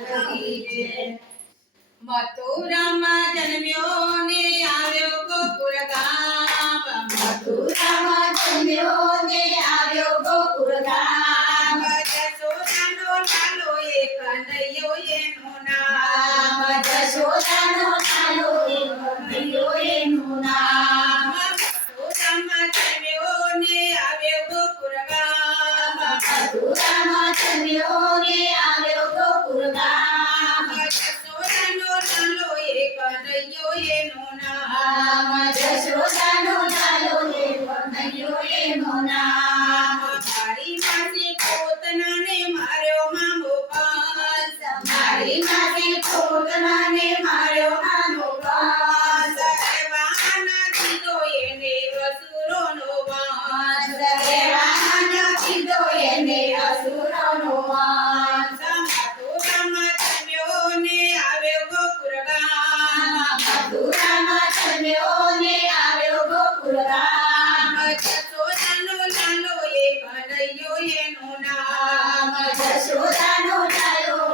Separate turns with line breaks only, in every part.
ધરતી મથુરામાં જન્મ્યો ને આવ્યો યશોદાનો લાયો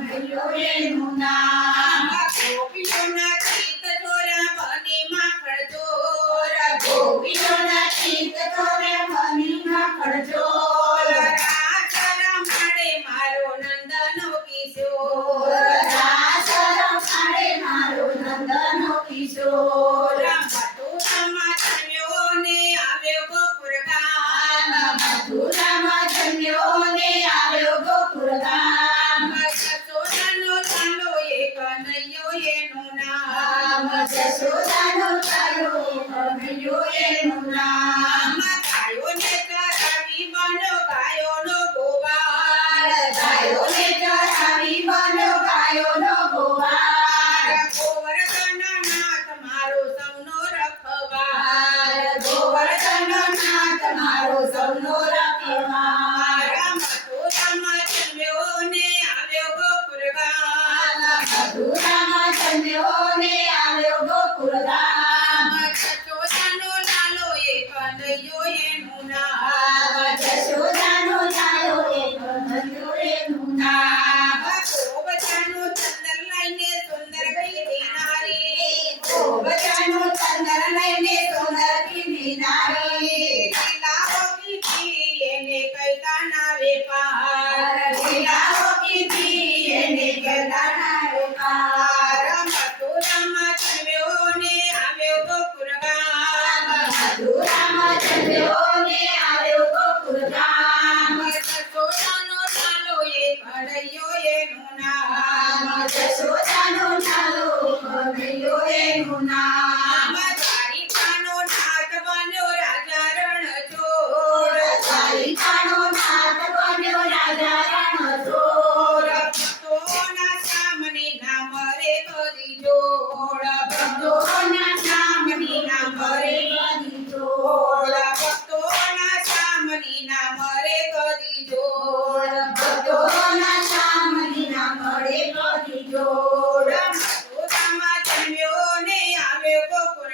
ભૂલ્યો એનું નામ ગોપીઓના ચિત્ત
તોરા મની માખણ ચોરા
ગોપીઓના ચિત્ત મારો નંદનો કિશોર.